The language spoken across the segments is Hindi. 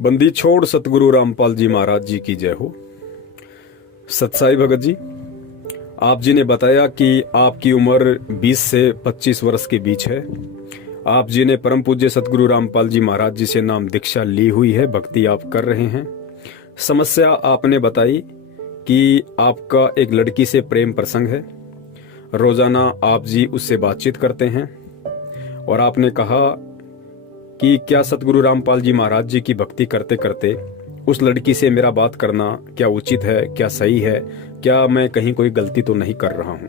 बंदी छोड़ सतगुरु रामपाल जी महाराज जी की जय हो। सतसाई भगत जी, आप जी ने बताया कि आपकी उम्र 20 से 25 वर्ष के बीच है। आप जी ने परम पूज्य सतगुरु रामपाल जी महाराज जी से नाम दीक्षा ली हुई है, भक्ति आप कर रहे हैं। समस्या आपने बताई कि आपका एक लड़की से प्रेम प्रसंग है, रोजाना आप जी उससे बातचीत करते हैं और आपने कहा कि क्या सतगुरु रामपाल जी महाराज जी की भक्ति करते करते उस लड़की से मेरा बात करना क्या उचित है, क्या सही है, क्या मैं कहीं कोई गलती तो नहीं कर रहा हूं।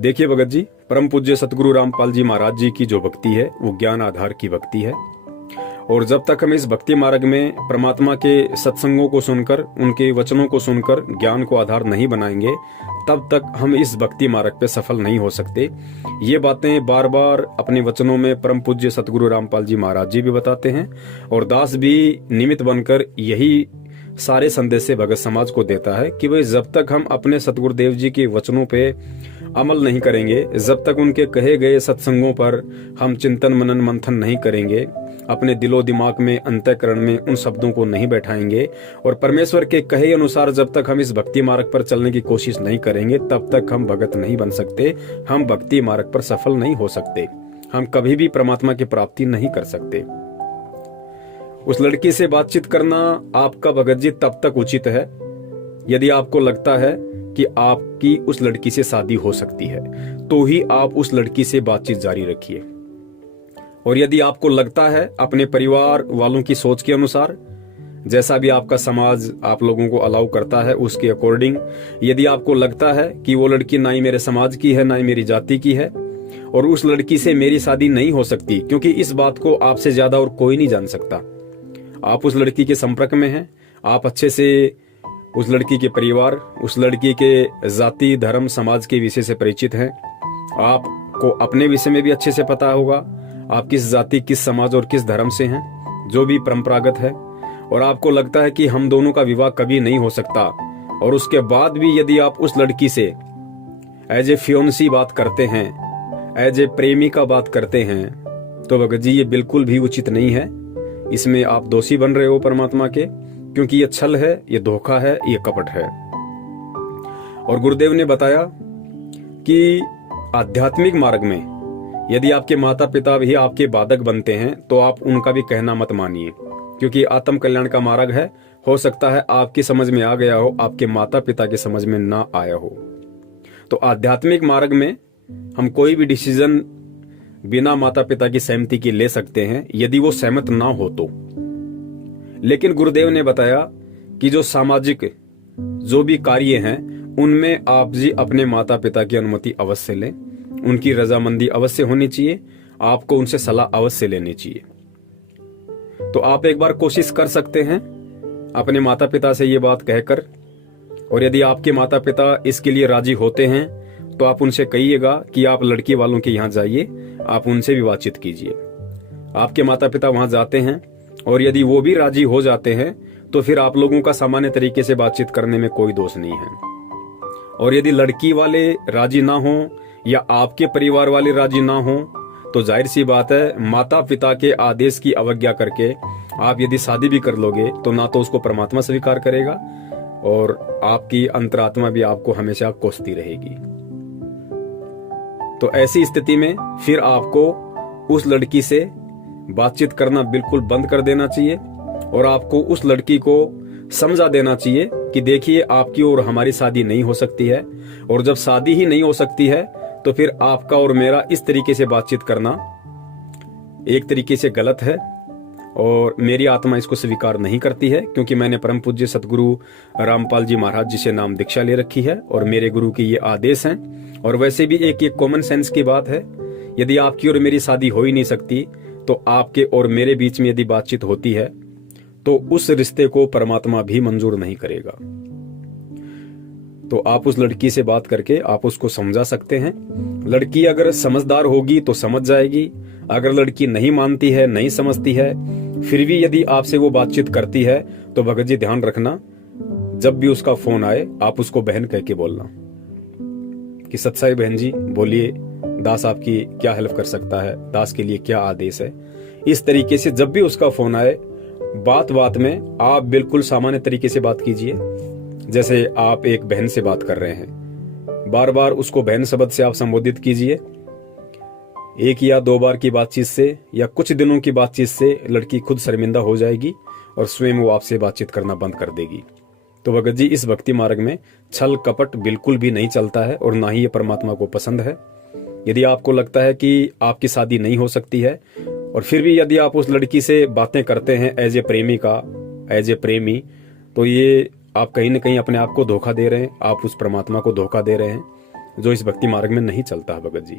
देखिए भगत जी, परम पूज्य सतगुरु रामपाल जी महाराज जी की जो भक्ति है वो ज्ञान आधार की भक्ति है, और जब तक हम इस भक्ति मार्ग में परमात्मा के सत्संगों को सुनकर, उनके वचनों को सुनकर ज्ञान को आधार नहीं बनाएंगे, तब तक हम इस भक्ति मार्ग पे सफल नहीं हो सकते। ये बातें बार बार अपने वचनों में परम पूज्य सतगुरु रामपाल जी महाराज जी भी बताते हैं, और दास भी निमित्त बनकर यही सारे संदेश से भगत समाज को देता है कि भाई जब तक हम अपने सतगुरुदेव जी के वचनों पे अमल नहीं करेंगे, जब तक उनके कहे गए सत्संगों पर हम चिंतन मनन मंथन नहीं करेंगे, अपने दिलो दिमाग में अंतःकरण में उन शब्दों को नहीं बैठाएंगे और परमेश्वर के कहे अनुसार जब तक हम इस भक्ति मार्ग पर चलने की कोशिश नहीं करेंगे, तब तक हम भगत नहीं बन सकते, हम भक्ति मार्ग पर सफल नहीं हो सकते, हम कभी भी परमात्मा की प्राप्ति नहीं कर सकते। उस लड़की से बातचीत करना आपका भगत जी तब तक उचित है यदि आपको लगता है कि आपकी उस लड़की से शादी हो सकती है, तो ही आप उस लड़की से बातचीत जारी रखिए। और यदि आपको लगता है अपने परिवार वालों की सोच के अनुसार, जैसा भी आपका समाज आप लोगों को अलाउ करता है उसके अकॉर्डिंग, यदि आपको लगता है कि वो लड़की ना ही मेरे समाज की है ना ही मेरी जाति की है और उस लड़की से मेरी शादी नहीं हो सकती, क्योंकि इस बात को आपसे ज्यादा और कोई नहीं जान सकता। आप उस लड़की के संपर्क में हैं, आप अच्छे से उस लड़की के परिवार, उस लड़की के जाति धर्म समाज के विषय से परिचित हैं, आपको अपने विषय में भी अच्छे से पता होगा आप किस जाति, किस समाज और किस धर्म से हैं, जो भी परंपरागत है, और आपको लगता है कि हम दोनों का विवाह कभी नहीं हो सकता, और उसके बाद भी यदि आप उस लड़की से एज ए फियोन्सी बात करते हैं, एज ए प्रेमी का बात करते हैं, तो भगत जी ये बिल्कुल भी उचित नहीं है। इसमें आप दोषी बन रहे हो परमात्मा के, क्योंकि ये छल है, ये धोखा है, ये कपट है। और गुरुदेव ने बताया कि आध्यात्मिक मार्ग में यदि आपके माता पिता भी आपके बाधक बनते हैं तो आप उनका भी कहना मत मानिए, क्योंकि आत्म कल्याण का मार्ग है। हो सकता है आपकी समझ में आ गया हो, आपके माता पिता की समझ में ना आया हो। तो आध्यात्मिक मार्ग में हम कोई भी डिसीजन बिना माता पिता की सहमति के ले सकते हैं, यदि वो सहमत ना हो तो। लेकिन गुरुदेव ने बताया कि जो सामाजिक जो भी कार्य हैं उनमें आप जी अपने माता पिता की अनुमति अवश्य लें, उनकी रजामंदी अवश्य होनी चाहिए, आपको उनसे सलाह अवश्य लेनी चाहिए। तो आप एक बार कोशिश कर सकते हैं अपने माता पिता से ये बात कहकर, और यदि आपके माता पिता इसके लिए राजी होते हैं तो आप उनसे कहिएगा कि आप लड़की वालों के यहाँ जाइए, आप उनसे भी बातचीत कीजिए। आपके माता पिता वहां जाते हैं और यदि वो भी राजी हो जाते हैं तो फिर आप लोगों का सामान्य तरीके से बातचीत करने में कोई दोष नहीं है। और यदि लड़की वाले राजी ना हो या आपके परिवार वाले राजी ना हो, तो जाहिर सी बात है माता पिता के आदेश की अवज्ञा करके आप यदि शादी भी कर लोगे तो ना तो उसको परमात्मा स्वीकार करेगा और आपकी अंतरात्मा भी आपको हमेशा कोसती रहेगी। तो ऐसी स्थिति में फिर आपको उस लड़की से बातचीत करना बिल्कुल बंद कर देना चाहिए, और आपको उस लड़की को समझा देना चाहिए कि देखिए आपकी और हमारी शादी नहीं हो सकती है, और जब शादी ही नहीं हो सकती है तो फिर आपका और मेरा इस तरीके से बातचीत करना एक तरीके से गलत है, और मेरी आत्मा इसको स्वीकार नहीं करती है, क्योंकि मैंने परम पूज्य सतगुरु रामपाल जी महाराज जी से नाम दीक्षा ले रखी है और मेरे गुरु के ये आदेश हैं। और वैसे भी एक कॉमन सेंस की बात है, यदि आपकी और मेरी शादी हो ही नहीं सकती तो आपके और मेरे बीच में यदि बातचीत होती है तो उस रिश्ते को परमात्मा भी मंजूर नहीं करेगा। तो आप उस लड़की से बात करके आप उसको समझा सकते हैं। लड़की अगर समझदार होगी तो समझ जाएगी, अगर लड़की नहीं मानती है, नहीं समझती है, फिर भी यदि आपसे वो बातचीत करती है तो भगत जी ध्यान रखना, जब भी उसका फोन आए आप उसको बहन कह के बोलना कि सत्साई बहन जी बोलिए, दास आपकी क्या हेल्प कर सकता है, दास के लिए क्या आदेश है। इस तरीके से जब भी उसका फोन आए बात बात में आप बिल्कुल सामान्य तरीके से बात कीजिए। जैसे आप एक बहन से बात कर रहे हैं, बार बार उसको बहन शब्द से आप संबोधित कीजिए। एक या दो बार की बातचीत से या कुछ दिनों की बातचीत से लड़की खुद शर्मिंदा हो जाएगी और स्वयं वो आपसे बातचीत करना बंद कर देगी। तो भगत जी, इस भक्ति मार्ग में छल कपट बिल्कुल भी नहीं चलता है और ना ही ये परमात्मा को पसंद है। यदि आपको लगता है कि आपकी शादी नहीं हो सकती है और फिर भी यदि आप उस लड़की से बातें करते हैं एज ए प्रेमिका, एज ए प्रेमी, तो ये आप कहीं ना कहीं अपने आप को धोखा दे रहे हैं, आप उस परमात्मा को धोखा दे रहे हैं जो इस भक्ति मार्ग में नहीं चलता है भगत जी।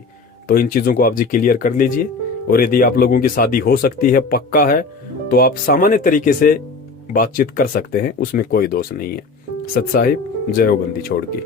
तो इन चीजों को आप जी क्लियर कर लीजिए। और यदि आप लोगों की शादी हो सकती है, पक्का है, तो आप सामान्य तरीके से बातचीत कर सकते हैं, उसमें कोई दोष नहीं है। सत साहिब, जय हो बंदी छोड़ की।